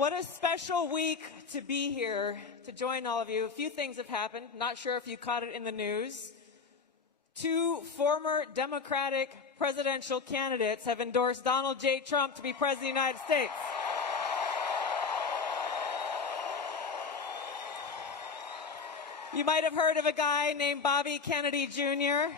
What a special week to be here to join all of you. A few things have happened. Not sure if you caught it in the news. Two former Democratic presidential candidates have endorsed Donald J. Trump to be president of the United States. You might have heard of a guy named Bobby Kennedy Jr.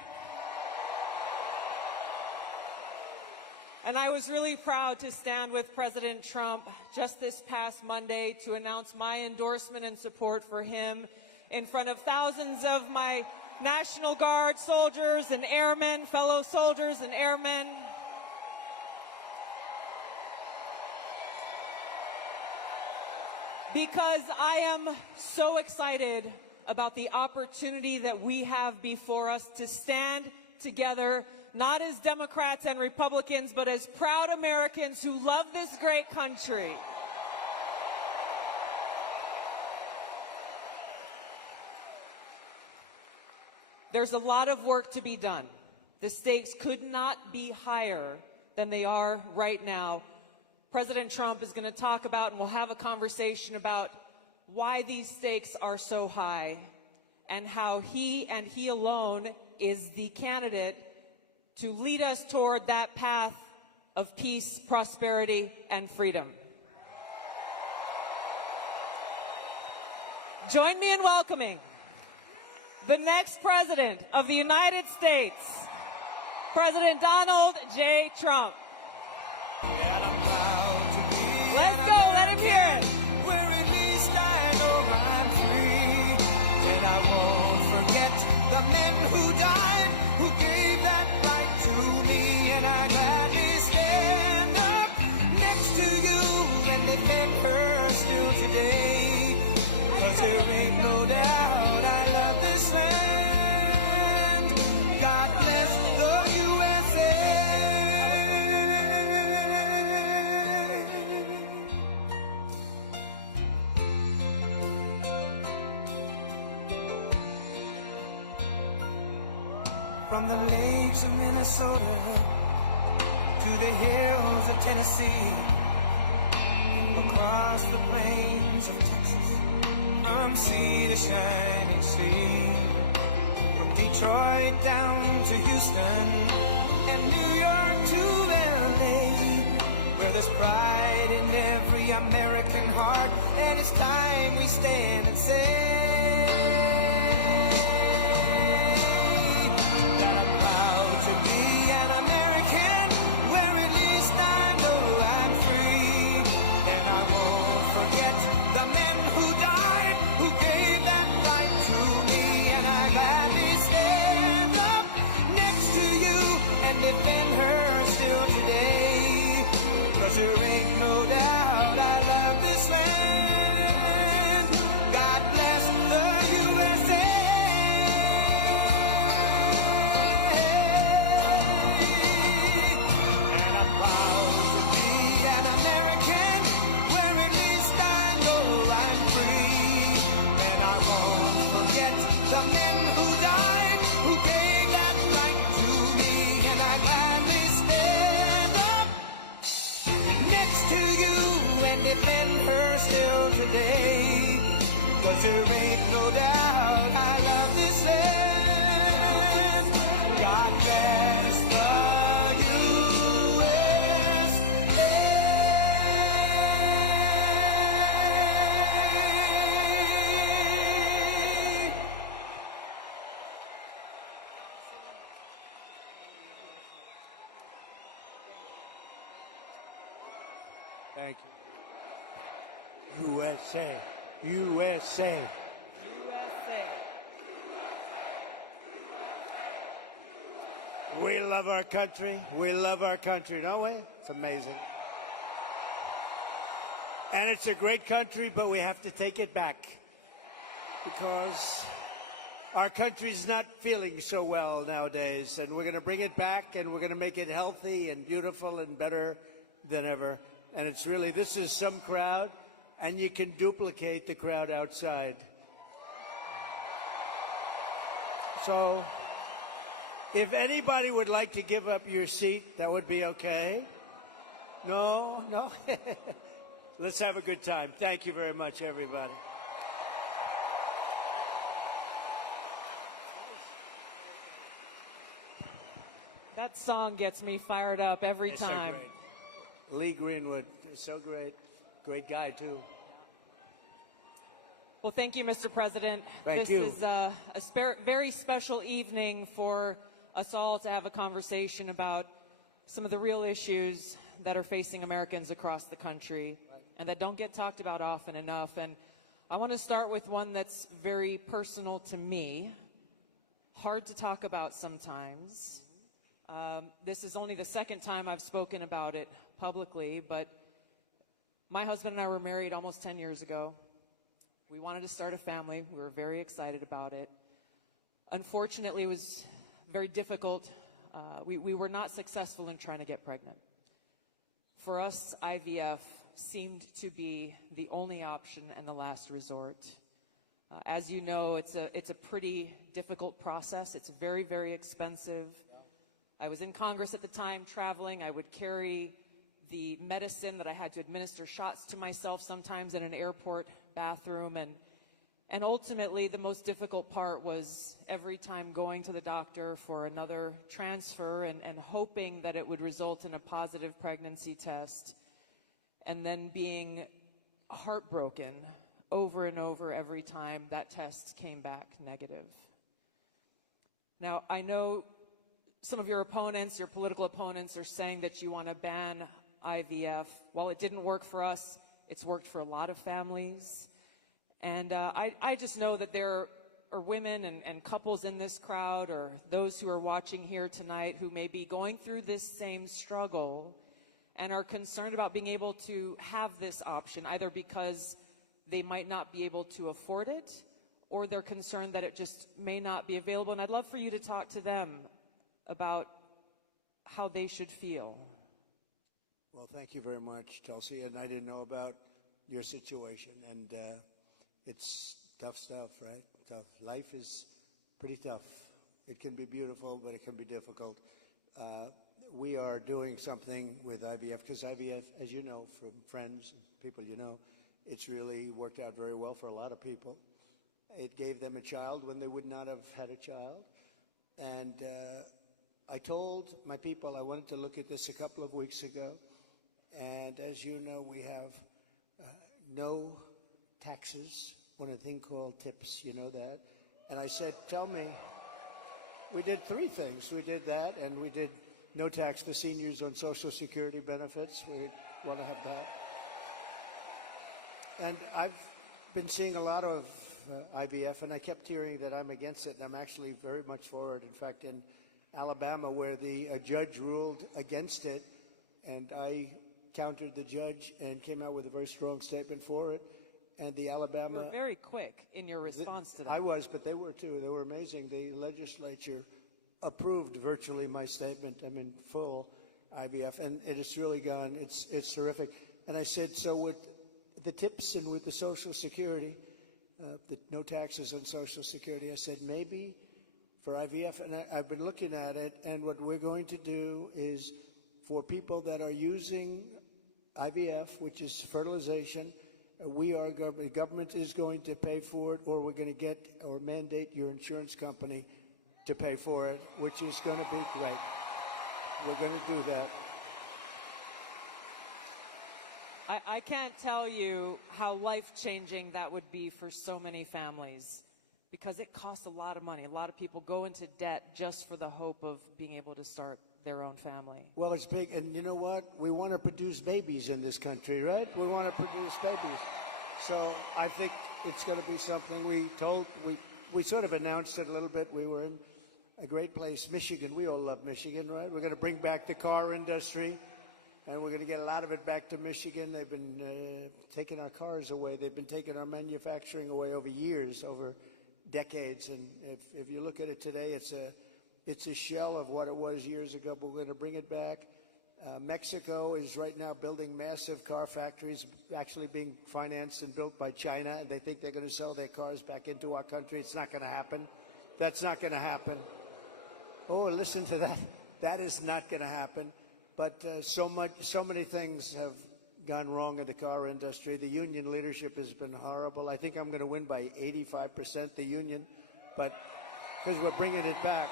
And I was really proud to stand with President Trump just this past Monday to announce my endorsement and support for him in front of thousands of my National Guard soldiers and airmen, fellow soldiers and airmen. Because I am so excited about the opportunity that we have before us to stand together, not as Democrats and Republicans, but as proud Americans who love this great country. There's a lot of work to be done. The stakes could not be higher than they are right now. President Trump is going to talk about, and we'll have a conversation about why these stakes are so high and how he and he alone is the candidate to lead us toward that path of peace, prosperity, and freedom. Join me in welcoming the next President of the United States, President Donald J. Trump. Let's go, let him hear it. Where at least I know I'm free, and I won't forget the men who died, who gave that right to me, and I gladly stand up next to you and defend her still today, 'cause there ain't no doubt I love this land. God bless the USA. From the lakes of Minnesota to the hills of Tennessee, across the plains of Texas, from sea to shining sea, from Detroit down to Houston and New York to LA, where there's pride in every American heart, and it's time we stand and say that I'm proud to be an American, where at least I know I'm free, and I won't forget the men who died, who gave that right to me, and I gladly stand up next to you and defend her still today, 'cause there ain't no doubt I love this land. God bless the USA. And I'm proud to be an American, where at least I know I'm free, and I won't forget the men who died, who gave that right to me, and I gladly stand up next to you and defend her still today, 'cause there ain't no doubt I love this land. God bless the USA. Thank you. USA, USA. USA. We love our country. We love our country, don't we? It's amazing. And it's a great country, but we have to take it back because our country's not feeling so well nowadays, and we're going to bring it back, and we're going to make it healthy and beautiful and better than ever. And it's really, this is some crowd, and you can duplicate the crowd outside. So if anybody would like to give up your seat, that would be okay. No, no. Let's have a good time. Thank you very much, everybody. That song gets me fired up every It's time. so great. Lee Greenwood is so great. Great guy, too. Well, thank you, Mr. President. Thank you. This is a very special evening for us all to have a conversation about some of the real issues that are facing Americans across the country and that don't get talked about often enough. And I want to start with one that's very personal to me, hard to talk about sometimes. This is only the second time I've spoken about it publicly, but my husband and I were married almost 10 years ago. We wanted to start a family. We were very excited about it. Unfortunately, it was very difficult. We were not successful in trying to get pregnant. For us, IVF seemed to be the only option and the last resort. As you know, it's a pretty difficult process. It's very, very expensive. I was in Congress at the time, traveling. I would carry the medicine that I had to administer shots to myself sometimes in an airport bathroom. And ultimately, the most difficult part was every time going to the doctor for another transfer and hoping that it would result in a positive pregnancy test, and then being heartbroken over and over every time that test came back negative. Now, I know some of your opponents, your political opponents, are saying that you want to ban IVF. While it didn't work for us, it's worked for a lot of families. And I just know that there are women and couples in this crowd, or those who are watching here tonight, who may be going through this same struggle and are concerned about being able to have this option, either because they might not be able to afford it, or they're concerned that it just may not be available. And I'd love for you to talk to them about how they should feel. Well, thank you very much, Tulsi. And I didn't know about your situation. And it's tough stuff, right? Tough. Life is pretty tough. It can be beautiful, but it can be difficult. We are doing something with IVF, because IVF, as you know from friends and people you know, it's really worked out very well for a lot of people. It gave them a child when they would not have had a child. And I told my people I wanted to look at this a couple of weeks ago. And as you know, we have no taxes on a thing called tips. You know that? And I said, tell me, we did three things. We did that, and we did no tax for seniors on Social Security benefits. We want to have that. And I've been seeing a lot of IVF, and I kept hearing that I'm against it, and I'm actually very much for it. In fact, in Alabama, where the judge ruled against it, and I countered the judge and came out with a very strong statement for it. And the Alabama... You were very quick in your response to that. I was, but they were too. They were amazing. The legislature approved virtually my statement. I'm in full IVF, and it has really gone. It's terrific. And I said, so with the tips and with the Social Security, the no taxes on Social Security, I said maybe for IVF, and I've been looking at it, and what we're going to do is for people that are using IVF, which is fertilization, the government is going to pay for it, or we're going to get or mandate your insurance company to pay for it, which is going to be great. We're going to do that. I can't tell you how life-changing that would be for so many families, because it costs a lot of money. A lot of people go into debt just for the hope of being able to start their own family. Well, it's big, and you know what? We want to produce babies in this country, right? We want to produce babies. So I think it's going to be something we sort of announced it a little bit. We were in a great place, Michigan. We all love Michigan, right? We're going to bring back the car industry, and we're going to get a lot of it back to Michigan. They've been taking our cars away. They've been taking our manufacturing away over years, over decades. And if you look at it today, it's a shell of what it was years ago, but we're going to bring it back. Mexico is right now building massive car factories, actually being financed and built by China, and they think they're going to sell their cars back into our country. It's not going to happen. That's not going to happen. Oh, listen to that. That is not going to happen. But so many things have gone wrong in the car industry. The union leadership has been horrible. I think I'm going to win by 85%, the union, but because we're bringing it back.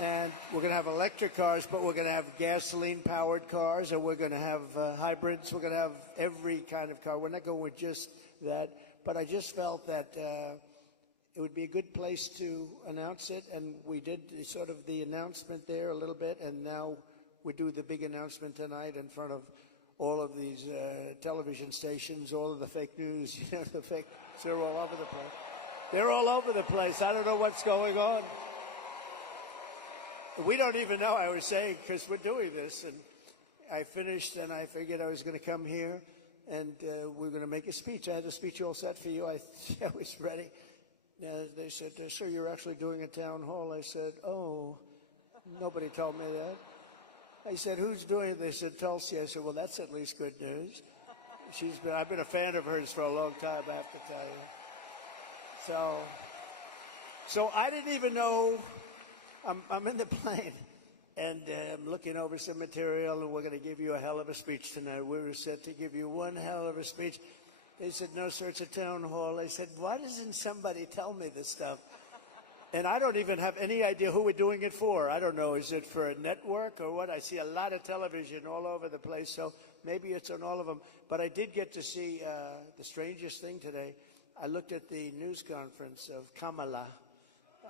And we're going to have electric cars, but we're going to have gasoline-powered cars, and we're going to have hybrids. We're going to have every kind of car. We're not going with just that. But I just felt that it would be a good place to announce it, and we did sort of the announcement there a little bit, and now we do the big announcement tonight in front of all of these television stations, all of the fake news, the fake, they're all over the place. They're all over the place. I don't know what's going on. We don't even know, I was saying, because we're doing this, and I finished, and I figured I was going to come here, and we're going to make a speech. I had a speech all set for you. I was ready. They said, sir, you're actually doing a town hall. I said, oh, nobody told me that. I said, who's doing it? They said, Tulsi. I said, well, that's at least good news. I've been a fan of hers for a long time, I have to tell you. So I didn't even know. I'm in the plane, and I'm looking over some material, and we're going to give you a hell of a speech tonight. We were set to give you one hell of a speech. They said, no, sir, it's a town hall. I said, why doesn't somebody tell me this stuff? And I don't even have any idea who we're doing it for. I don't know. Is it for a network or what? I see a lot of television all over the place, so maybe it's on all of them. But I did get to see the strangest thing today. I looked at the news conference of Kamala.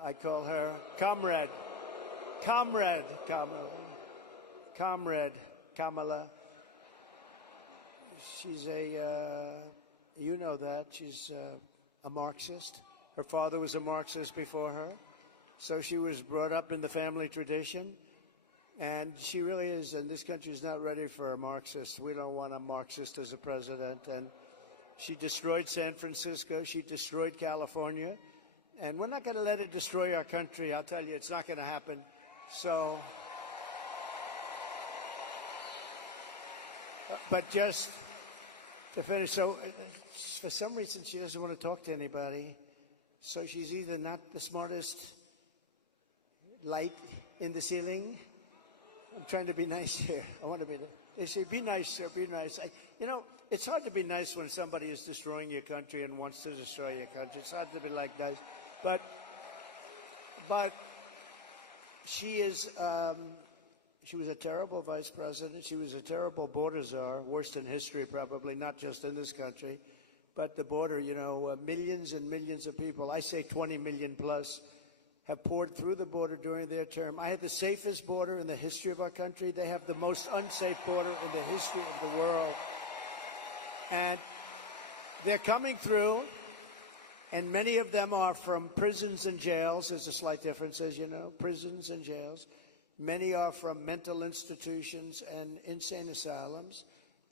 I call her Comrade Kamala. She's you know that. She's a Marxist. Her father was a Marxist before her. So she was brought up in the family tradition. And she really is, and this country is not ready for a Marxist. We don't want a Marxist as a president. And she destroyed San Francisco. She destroyed California. And we're not going to let it destroy our country. I'll tell you, it's not going to happen. So, but just to finish, so for some reason she doesn't want to talk to anybody. So she's either not the smartest light in the ceiling. I'm trying to be nice here. I want to be. They say, be nice, sir, be nice. It's hard to be nice when somebody is destroying your country and wants to destroy your country. It's hard to be like nice. But she is, she was a terrible vice president. She was a terrible border czar, worst in history probably, not just in this country. But the border, millions and millions of people, I say 20 million plus, have poured through the border during their term. I had the safest border in the history of our country. They have the most unsafe border in the history of the world. And they're coming through. And many of them are from prisons and jails. There's a slight difference, as you know, prisons and jails. Many are from mental institutions and insane asylums.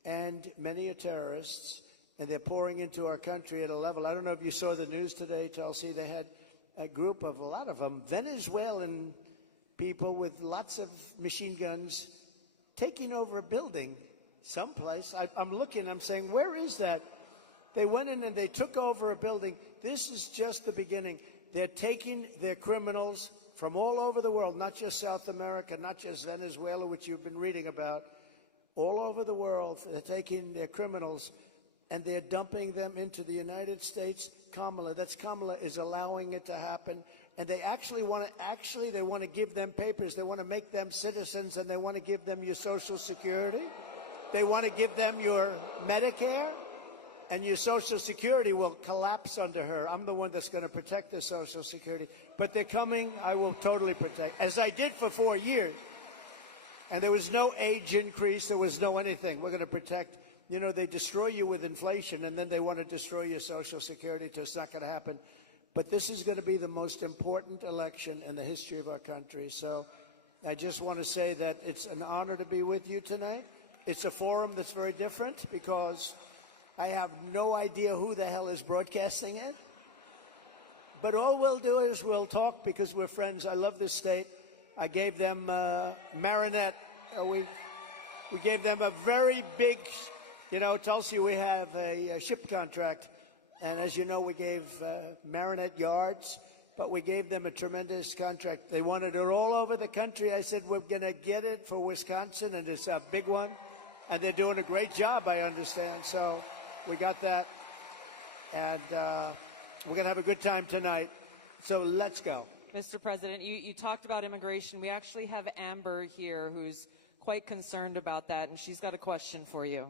And many are terrorists. And they're pouring into our country at a level. I don't know if you saw the news today, Tulsi. They had a group of, a lot of them, Venezuelan people with lots of machine guns taking over a building someplace. I'm looking, I'm saying, where is that? They went in and they took over a building. This is just the beginning. They're taking their criminals from all over the world, not just South America, not just Venezuela, which you've been reading about. All over the world, they're taking their criminals and they're dumping them into the United States. Kamala is allowing it to happen. And they actually want to give them papers. They want to make them citizens, and they want to give them your Social Security. They want to give them your Medicare. And your Social Security will collapse under her. I'm the one that's going to protect the Social Security. But they're coming. I will totally protect, as I did for 4 years. And there was no age increase. There was no anything. We're going to protect. They destroy you with inflation, and then they want to destroy your Social Security. It's not going to happen. But this is going to be the most important election in the history of our country. So I just want to say that it's an honor to be with you tonight. It's a forum that's very different because I have no idea who the hell is broadcasting it. But all we'll do is we'll talk because we're friends. I love this state. I gave them Marinette. We gave them a very big, Tulsi, we have a ship contract. And as you know, we gave Marinette yards, but we gave them a tremendous contract. They wanted it all over the country. I said, we're going to get it for Wisconsin, and it's a big one. and they're doing a great job, I understand. So we got that, and we're going to have a good time tonight. So let's go. Mr. President, you talked about immigration. We actually have Amber here who's quite concerned about that, and she's got a question for you.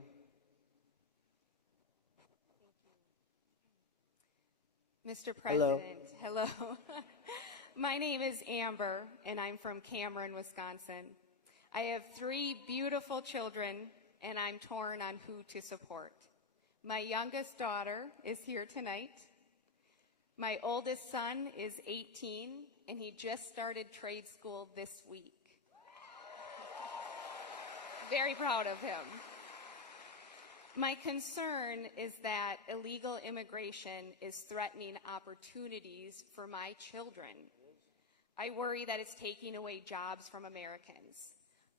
Mr. President, hello. My name is Amber, and I'm from Cameron, Wisconsin. I have 3 beautiful children, and I'm torn on who to support. My youngest daughter is here tonight. My oldest son is 18, and he just started trade school this week. Very proud of him. My concern is that illegal immigration is threatening opportunities for my children. I worry that it's taking away jobs from Americans.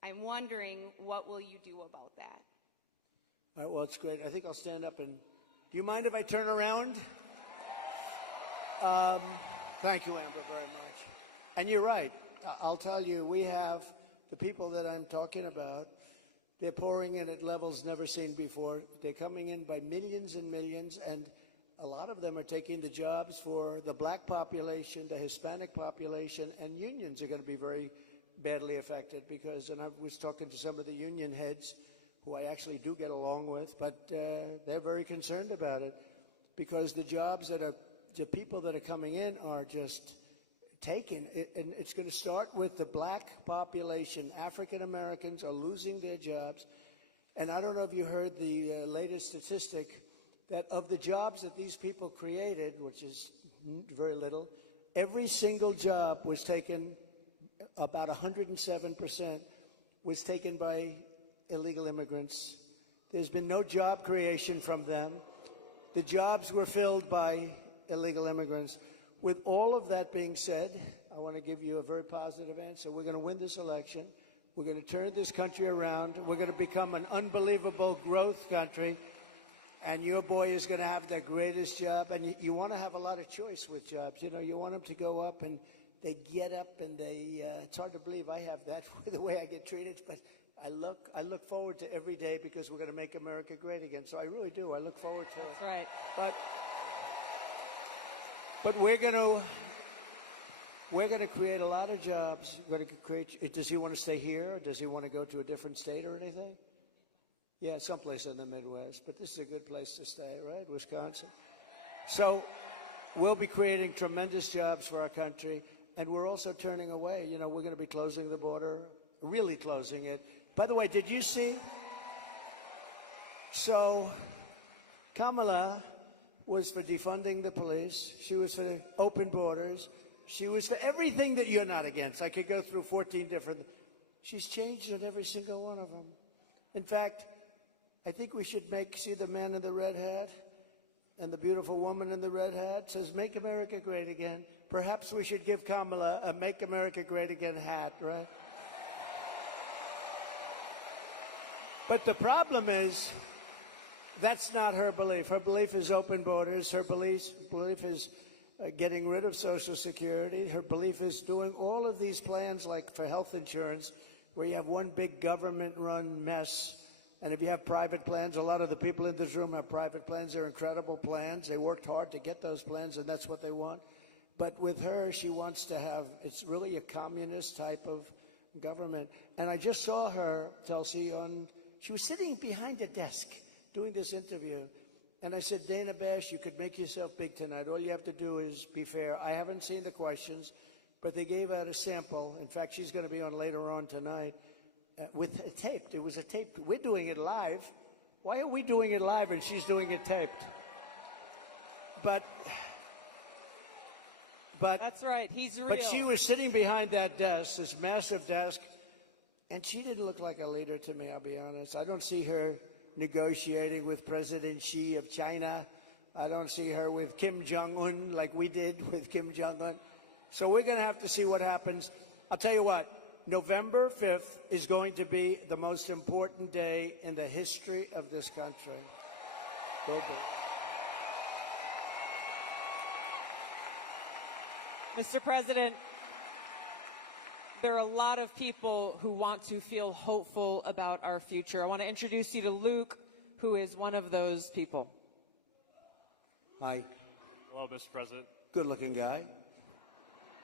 I'm wondering, what will you do about that? All right, well, it's great. I think I'll stand up and... Do you mind if I turn around? Thank you, Amber, very much. And you're right. I'll tell you, we have the people that I'm talking about. They're pouring in at levels never seen before. They're coming in by millions and millions, and a lot of them are taking the jobs for the black population, the Hispanic population, and unions are going to be very badly affected because, and I was talking to some of the union heads who I actually do get along with, but they're very concerned about it because the jobs that are, the people that are coming in are just taken, and it's going to start with the black population. African Americans are losing their jobs, and I don't know if you heard the latest statistic that of the jobs that these people created, which is very little, every single job was taken, about 107% was taken by illegal immigrants. There's been no job creation from them. The jobs were filled by illegal immigrants. With all of that being said, I want to give you a very positive answer. We're going to win this election. We're going to turn this country around. We're going to become an unbelievable growth country. And your boy is going to have the greatest job. And you want to have a lot of choice with jobs. You know, you want them to go up and they get up and they, it's hard to believe I have that the way I get treated. But I look forward to every day because we're going to make America great again. So I really do. I look forward to it. That's right. But we're going to create a lot of jobs. We're going to create. Does he want to stay here, or does he want to go to a different state or anything? Yeah, someplace in the Midwest. But this is a good place to stay, right? Wisconsin. So we'll be creating tremendous jobs for our country, and we're also turning away. You know, we're going to be closing the border, really closing it. By the way, did you see? So Kamala was for defunding the police. She was for open borders. She was for everything that you're not against. I could go through 14 different. She's changed on every single one of them. In fact, I think we should see the man in the red hat and the beautiful woman in the red hat says, "Make America Great Again." Perhaps we should give Kamala a "Make America Great Again" hat, right? But the problem is, that's not her belief. Her belief is open borders. Her belief is getting rid of Social Security. Her belief is doing all of these plans like for health insurance, where you have one big government-run mess. And if you have private plans, a lot of the people in this room have private plans. They're incredible plans. They worked hard to get those plans, and that's what they want. But with her, she wants to have, it's really a communist type of government. And I just saw her, Tulsi, she was sitting behind a desk doing this interview. And I said, Dana Bash, you could make yourself big tonight. All you have to do is be fair. I haven't seen the questions, but they gave out a sample. In fact, she's going to be on later on tonight with a taped. It was a taped. We're doing it live. Why are we doing it live and she's doing it taped? But that's right. He's real. But she was sitting behind that desk, this massive desk, and she didn't look like a leader to me, I'll be honest. I don't see her negotiating with President Xi of China. I don't see her with Kim Jong-un like we did with Kim Jong-un. So we're going to have to see what happens. I'll tell you what, November 5th is going to be the most important day in the history of this country. Will be. Mr. President, there are a lot of people who want to feel hopeful about our future. I want to introduce you to Luke, who is one of those people. Hi. Hello, Mr. President. Good-looking guy.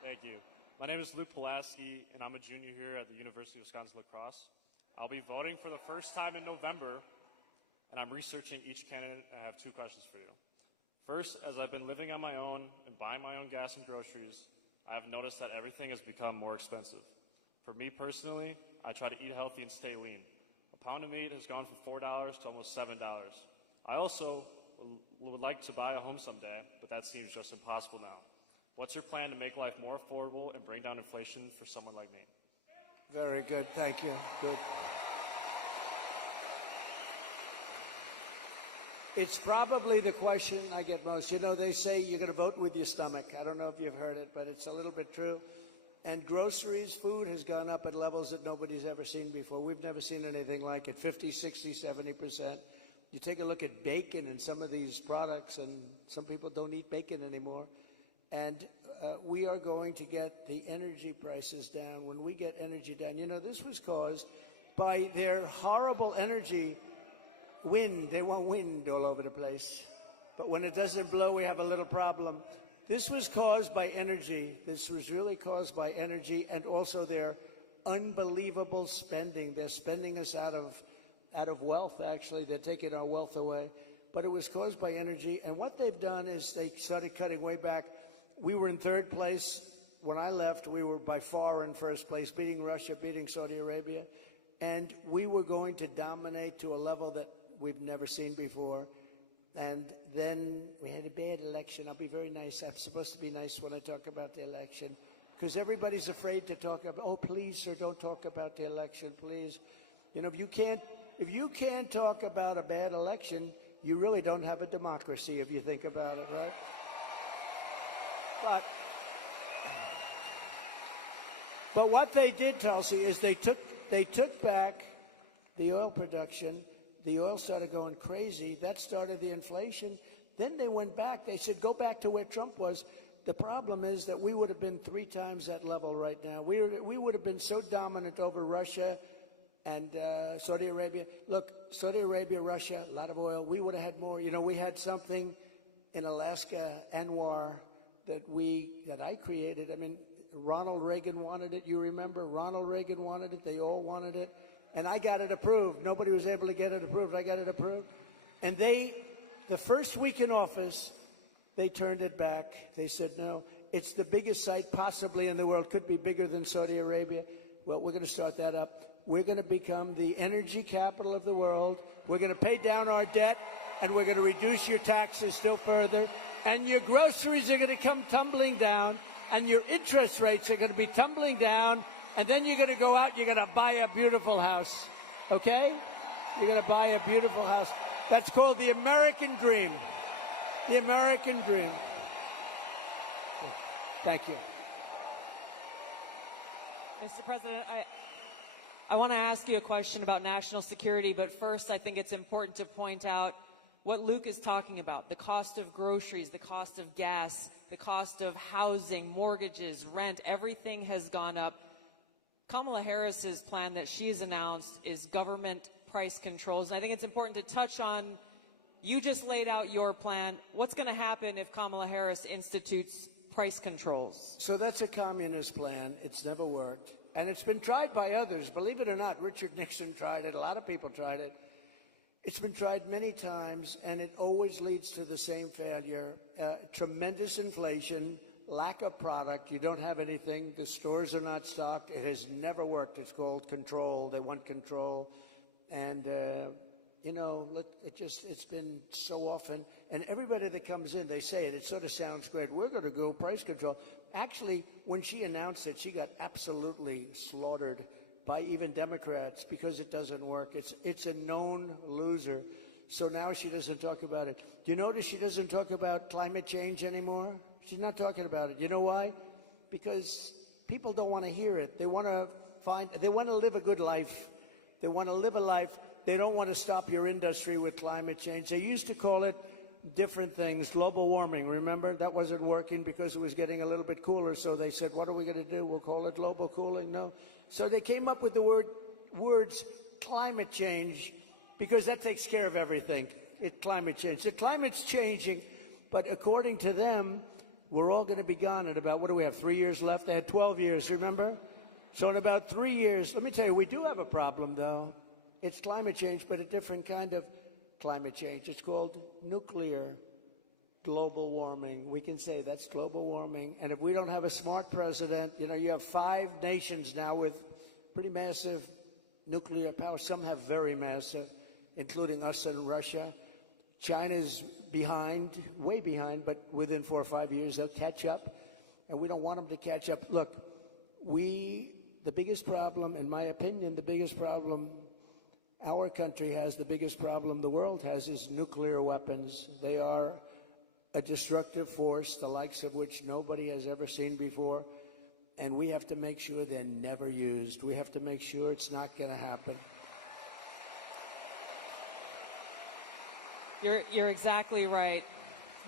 Thank you. My name is Luke Pulaski, and I'm a junior here at the University of Wisconsin-La Crosse. I'll be voting for the first time in November, and I'm researching each candidate. I have two questions for you. First, as I've been living on my own and buying my own gas and groceries, I have noticed that everything has become more expensive. For me personally, I try to eat healthy and stay lean. A pound of meat has gone from $4 to almost $7. I also would like to buy a home someday, but that seems just impossible now. What's your plan to make life more affordable and bring down inflation for someone like me? Very good. Thank you. Good. It's probably the question I get most. You know, they say you're going to vote with your stomach. I don't know if you've heard it, but it's a little bit true. And groceries, food has gone up at levels that nobody's ever seen before. We've never seen anything like it, 50, 60, 70%. You take a look at bacon and some of these products, and some people don't eat bacon anymore. And we are going to get the energy prices down. When we get energy down, you know, this was caused by their horrible energy wind. They want wind all over the place. But when it doesn't blow, we have a little problem. This was caused by energy. This was really caused by energy and also their unbelievable spending. They're spending us out of wealth, actually. They're taking our wealth away. But it was caused by energy. And what they've done is they started cutting way back. We were in third place. When I left, we were by far in first place, beating Russia, beating Saudi Arabia. And we were going to dominate to a level that we've never seen before. And then we had a bad election. I'll be very nice. I'm supposed to be nice when I talk about the election, because everybody's afraid to talk about, oh, please, sir, don't talk about the election, please. You know, if you can't talk about a bad election, you really don't have a democracy if you think about it, right? But what they did, Tulsi, is they took back the oil production. The oil started going crazy. That started the inflation. Then they went back. They said, go back to where Trump was. The problem is that we would have been 3 times that level right now. We would have been so dominant over Russia and Saudi Arabia. Look, Saudi Arabia, Russia, a lot of oil. We would have had more. You know, we had something in Alaska, Anwar, that I created. I mean, Ronald Reagan wanted it. You remember? Ronald Reagan wanted it. They all wanted it. And I got it approved. Nobody was able to get it approved. I got it approved. And the first week in office, they turned it back. They said, no, it's the biggest site possibly in the world. Could be bigger than Saudi Arabia. Well, we're going to start that up. We're going to become the energy capital of the world. We're going to pay down our debt, and we're going to reduce your taxes still further. And your groceries are going to come tumbling down, and your interest rates are going to be tumbling down. And then you're going to go out, you're going to buy a beautiful house, okay? You're going to buy a beautiful house. That's called the American dream. The American dream. Thank you. Mr. President, I want to ask you a question about national security, but first I think it's important to point out what Luke is talking about, the cost of groceries, the cost of gas, the cost of housing, mortgages, rent, everything has gone up. Kamala Harris's plan that she has announced is government price controls. And I think it's important to touch on, you just laid out your plan. What's going to happen if Kamala Harris institutes price controls? So that's a communist plan. It's never worked. And it's been tried by others. Believe it or not, Richard Nixon tried it. A lot of people tried it. It's been tried many times, and it always leads to the same failure. Tremendous inflation, lack of product. You don't have anything. The stores are not stocked. It has never worked. It's called control. They want control. And, you know, it's been so often. And everybody that comes in, they say it. It sort of sounds great. We're going to go price control. Actually, when she announced it, she got absolutely slaughtered by even Democrats because it doesn't work. It's a known loser. So now she doesn't talk about it. Do you notice she doesn't talk about climate change anymore? She's not talking about it. You know why? Because people don't want to hear it. They want to live a good life. They want to live a life. They don't want to stop your industry with climate change. They used to call it different things. Global warming, remember? That wasn't working because it was getting a little bit cooler. So they said, what are we going to do? We'll call it global cooling? No. So they came up with the words climate change because that takes care of everything. Climate change. The climate's changing, but according to them, we're all going to be gone in about, what do we have, 3 years left? They had 12 years, remember? So in about 3 years, let me tell you, we do have a problem, though. It's climate change, but a different kind of climate change. It's called nuclear global warming. We can say that's global warming. And if we don't have a smart president, you know, you have 5 nations now with pretty massive nuclear power. Some have very massive, including us and Russia. China's behind, way behind, but within 4 or 5 years, they'll catch up. And we don't want them to catch up. Look, the biggest problem, in my opinion, the biggest problem our country has, the biggest problem the world has, is nuclear weapons. They are a destructive force, the likes of which nobody has ever seen before. And we have to make sure they're never used. We have to make sure it's not going to happen. You're exactly right.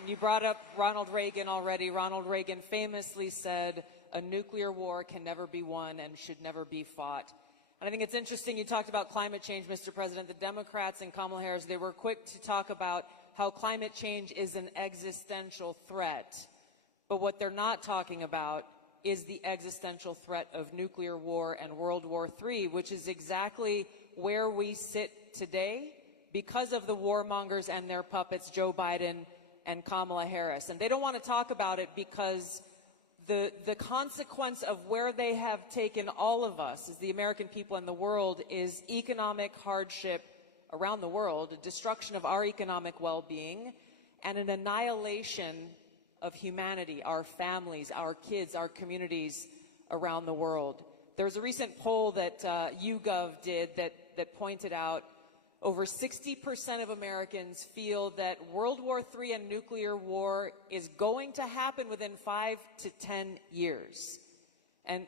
You brought up Ronald Reagan already. Ronald Reagan famously said, a nuclear war can never be won and should never be fought. And I think it's interesting you talked about climate change, Mr. President. The Democrats and Kamala Harris, they were quick to talk about how climate change is an existential threat. But what they're not talking about is the existential threat of nuclear war and World War III, which is exactly where we sit today because of the warmongers and their puppets, Joe Biden and Kamala Harris. And they don't want to talk about it because the consequence of where they have taken all of us, as the American people and the world, is economic hardship around the world, a destruction of our economic well-being, and an annihilation of humanity, our families, our kids, our communities around the world. There was a recent poll that YouGov did that pointed out over 60% of Americans feel that World War III and nuclear war is going to happen within 5 to 10 years. And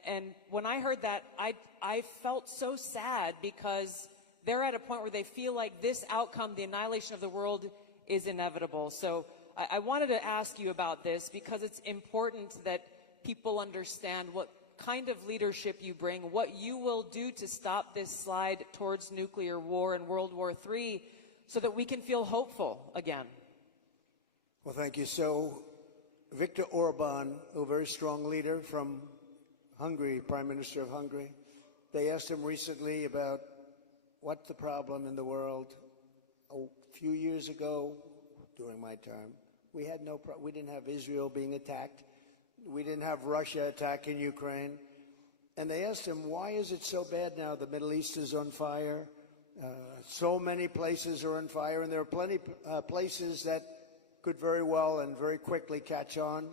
when I heard that, I felt so sad because they're at a point where they feel like this outcome, the annihilation of the world, is inevitable. So I wanted to ask you about this because it's important that people understand what kind of leadership you bring, what you will do to stop this slide towards nuclear war and World War III so that we can feel hopeful again. Well, thank you. So Viktor Orban, a very strong leader from Hungary, Prime Minister of Hungary, they asked him recently about what's the problem in the world. A few years ago, during my term, we had we didn't have Israel being attacked. We didn't have Russia attacking Ukraine. And they asked him, why is it so bad now? The Middle East is on fire. So many places are on fire, and there are plenty places that could very well and very quickly catch on.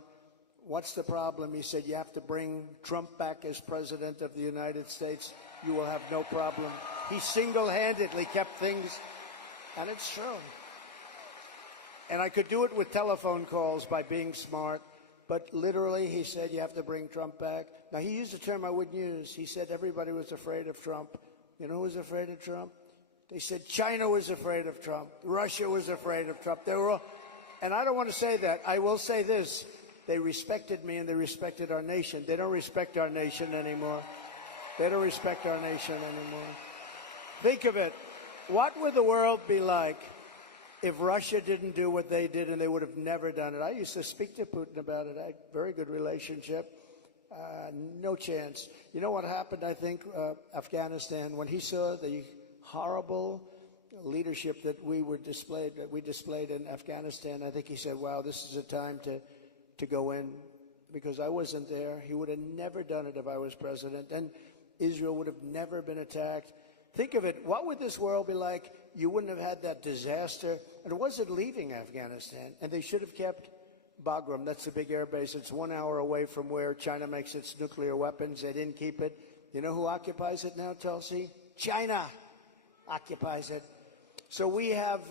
What's the problem? He said, you have to bring Trump back as president of the United States. You will have no problem. He single-handedly kept things, and it's true. And I could do it with telephone calls by being smart. But literally, he said, you have to bring Trump back. Now, he used a term I wouldn't use. He said everybody was afraid of Trump. You know who was afraid of Trump? They said China was afraid of Trump. Russia was afraid of Trump. They were all, and I don't want to say that. I will say this. They respected me and they respected our nation. They don't respect our nation anymore. They don't respect our nation anymore. Think of it. What would the world be like if Russia didn't do what they did, and they would have never done it? I used to speak to Putin about it. I had a very good relationship. No chance. You know what happened, I think, Afghanistan, when he saw the horrible leadership that we displayed in Afghanistan, I think he said, wow, this is a time to go in, because I wasn't there. He would have never done it if I was president, and Israel would have never been attacked. Think of it. What would this world be like? You wouldn't have had that disaster. And it wasn't leaving Afghanistan. And they should have kept Bagram. That's a big air base. It's 1 hour away from where China makes its nuclear weapons. They didn't keep it. You know who occupies it now, Tulsi? China occupies it. So we have,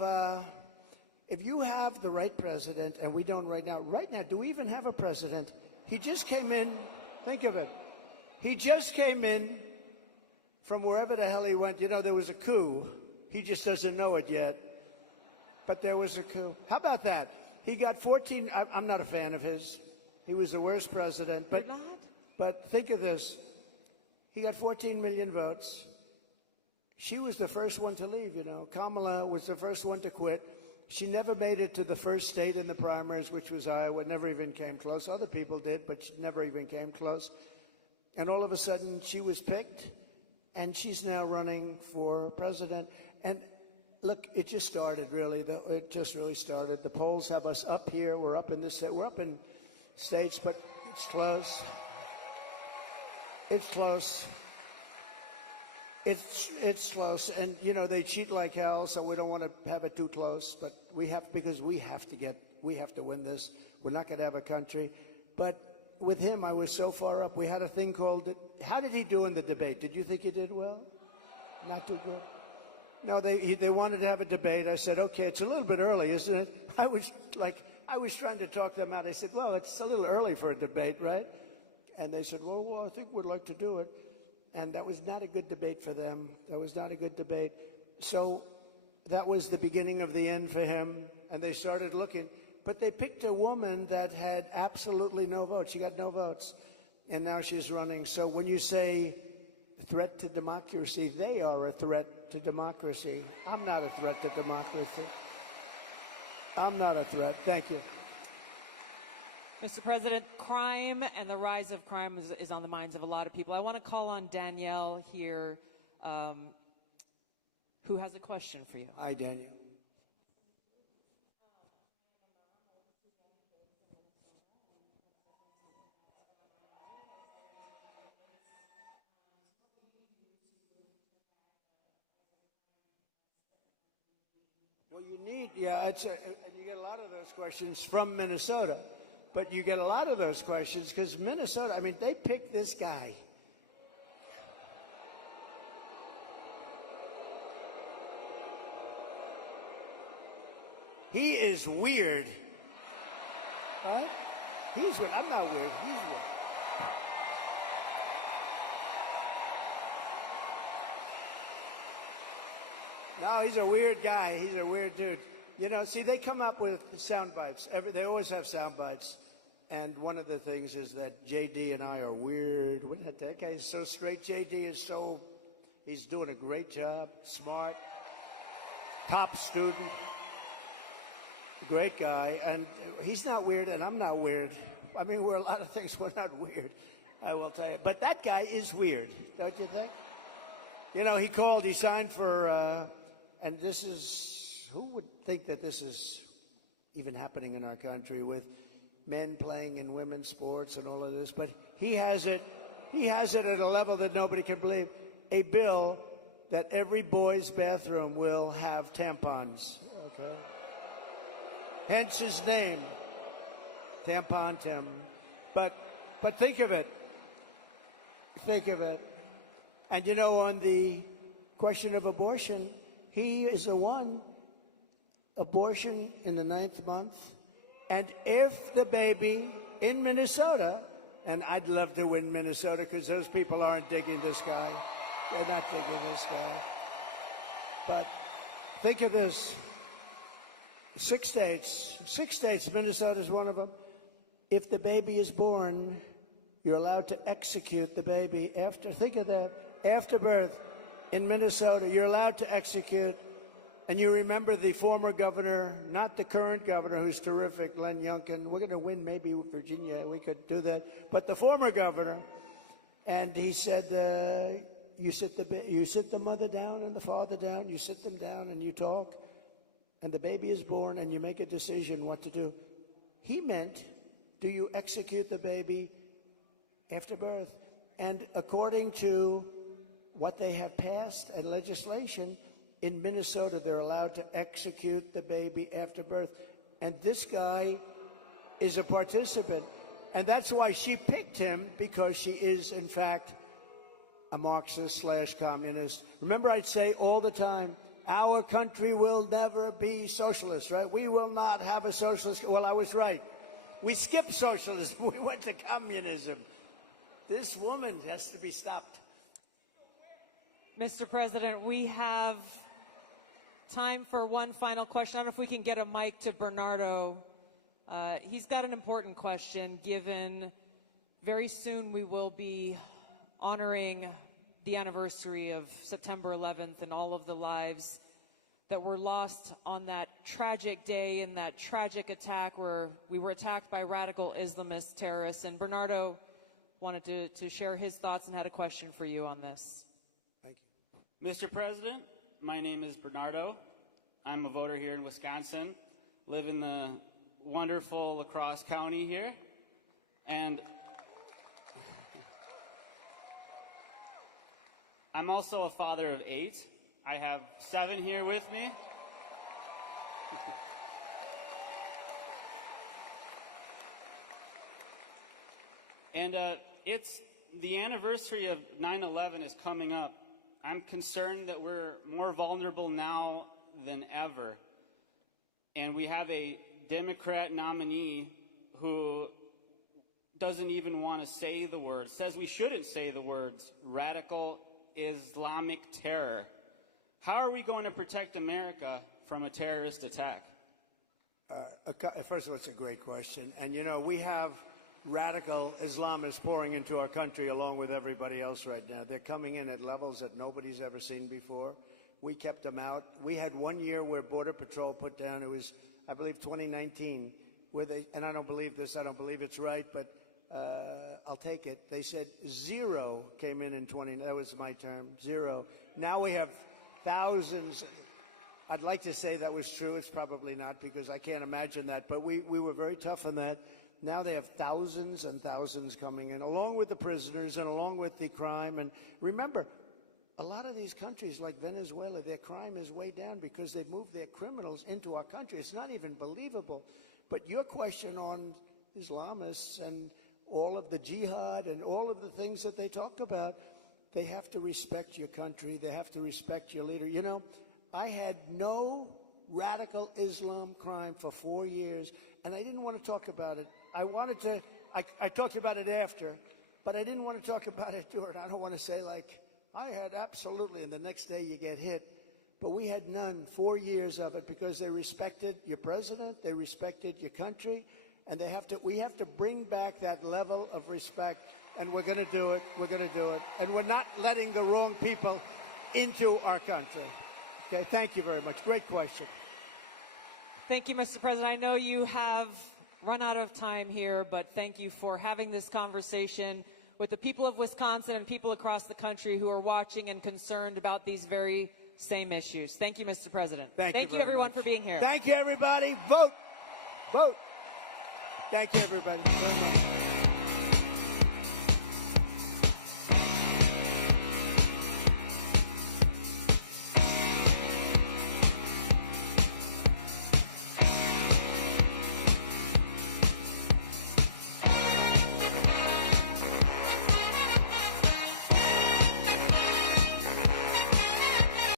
if you have the right president, and we don't right now, do we even have a president? He just came in. Think of it. He just came in from wherever the hell he went. You know, there was a coup. He just doesn't know it yet. But there was a coup. How about that? He got 14. I'm not a fan of his. He was the worst president. But, You're not? but think of this. He got 14 million votes. She was the first one to leave, you know. Kamala was the first one to quit. She never made it to the first state in the primaries, which was Iowa. Never even came close. Other people did, but she never even came close. And all of a sudden, she was picked, and she's now running for president. And look, it just started, really. It just really started. The polls have us up here. We're up in this. We're up in states, but it's close. It's close. It's close, and you know they cheat like hell, so we don't want to have it too close. But we have because we have to win this. We're not going to have a country. But with him, I was so far up. We had a thing called. How did he do in the debate? Did you think he did well? Not too good. No, they wanted to have a debate. I said, okay, it's a little bit early, isn't it? I was trying to talk them out. I said, well, it's a little early for a debate, right? And they said, well, I think we'd like to do it. And that was not a good debate for them. That was not a good debate. So that was the beginning of the end for him. And they started looking. But they picked a woman that had absolutely no votes. She got no votes. And now she's running. So when you say threat to democracy, they are a threat to democracy. I'm not a threat to democracy. I'm not a threat. Thank you. Mr. President, crime and the rise of crime is on the minds of a lot of people. I want to call on Danielle here, who has a question for you. Hi, Daniel. Well, you need, and you get a lot of those questions from Minnesota. But you get a lot of those questions because Minnesota, I mean, they picked this guy. He is weird. Right? He's weird. I'm not weird. He's weird. No, he's a weird guy. He's a weird dude. You know, see, they come up with sound bites. They always have sound bites. And one of the things is that JD and I are weird. That guy is so straight. JD is he's doing a great job. Smart. Top student. Great guy. And he's not weird, and I'm not weird. I mean, we're a lot of things. We're not weird, I will tell you. But that guy is weird, don't you think? You know, he signed for, and this is, who would think that this is even happening in our country with men playing in women's sports and all of this, but he has it at a level that nobody can believe. A bill that every boy's bathroom will have tampons, okay? Hence his name, Tampon Tim. But think of it. Think of it. And you know, on the question of abortion, he is the one, abortion in the 9th month. And if the baby in Minnesota, and I'd love to win Minnesota because those people aren't digging this guy. They're not digging this guy. But think of this. 6 states, Minnesota's one of them. If the baby is born, you're allowed to execute the baby think of that, after birth in Minnesota, you're allowed to execute. And you remember the former governor, not the current governor, who's terrific, Len Youngkin. We're going to win maybe Virginia. We could do that. But the former governor, and he said, you sit the mother down and the father down. You sit them down and you talk. And the baby is born and you make a decision what to do. He meant, do you execute the baby after birth? And according to what they have passed and legislation, in Minnesota, they're allowed to execute the baby after birth. And this guy is a participant. And that's why she picked him, because she is, in fact, a Marxist/communist. Remember, I'd say all the time, our country will never be socialist, right? We will not have a socialist. Well, I was right. We skipped socialism. We went to communism. This woman has to be stopped. Mr. President, we have time for one final question. I don't know if we can get a mic to Bernardo. He's got an important question, given very soon we will be honoring the anniversary of September 11th and all of the lives that were lost on that tragic day in that tragic attack where we were attacked by radical Islamist terrorists. And Bernardo wanted to share his thoughts and had a question for you on this. Thank you. Mr. President, my name is Bernardo. I'm a voter here in Wisconsin, live in the wonderful La Crosse County here, and I'm also a father of 8. I have 7 here with me. And it's the anniversary of 9/11 is coming up. I'm concerned that we're more vulnerable now than ever. And we have a Democrat nominee who doesn't even want to say the words, says we shouldn't say the words, radical Islamic terror. How are we going to protect America from a terrorist attack? First of all, it's a great question. And, you know, we have radical Islamists pouring into our country along with everybody else right now. They're coming in at levels that nobody's ever seen before. We kept them out. We had 1 year where Border Patrol put down, it was, I believe, 2019, where they, and I don't believe this, I don't believe it's right, but I'll take it. They said 0 came in 20, that was my term, 0. Now we have thousands. I'd like to say that was true. It's probably not, because I can't imagine that. But we were very tough on that. Now they have thousands and thousands coming in, along with the prisoners and along with the crime. And remember, a lot of these countries like Venezuela, their crime is way down because they've moved their criminals into our country. It's not even believable. But your question on Islamists and all of the jihad and all of the things that they talk about, they have to respect your country. They have to respect your leader. You know, I had no radical Islam crime for 4 years, and I didn't want to talk about it. I talked about it after, but I didn't want to talk about it during. I don't want to say like, I had absolutely, and the next day you get hit. But we had none, 4 years of it, because they respected your president, they respected your country, and we have to bring back that level of respect, and we're going to do it. We're going to do it. And we're not letting the wrong people into our country. Okay, thank you very much. Great question. Thank you, Mr. President. I know you have run out of time here, but thank you for having this conversation with the people of Wisconsin and people across the country who are watching and concerned about these very same issues. Thank you, Mr. President. Thank you everyone, much for being here. Thank you, everybody. Vote. Vote. Thank you, everybody, very much.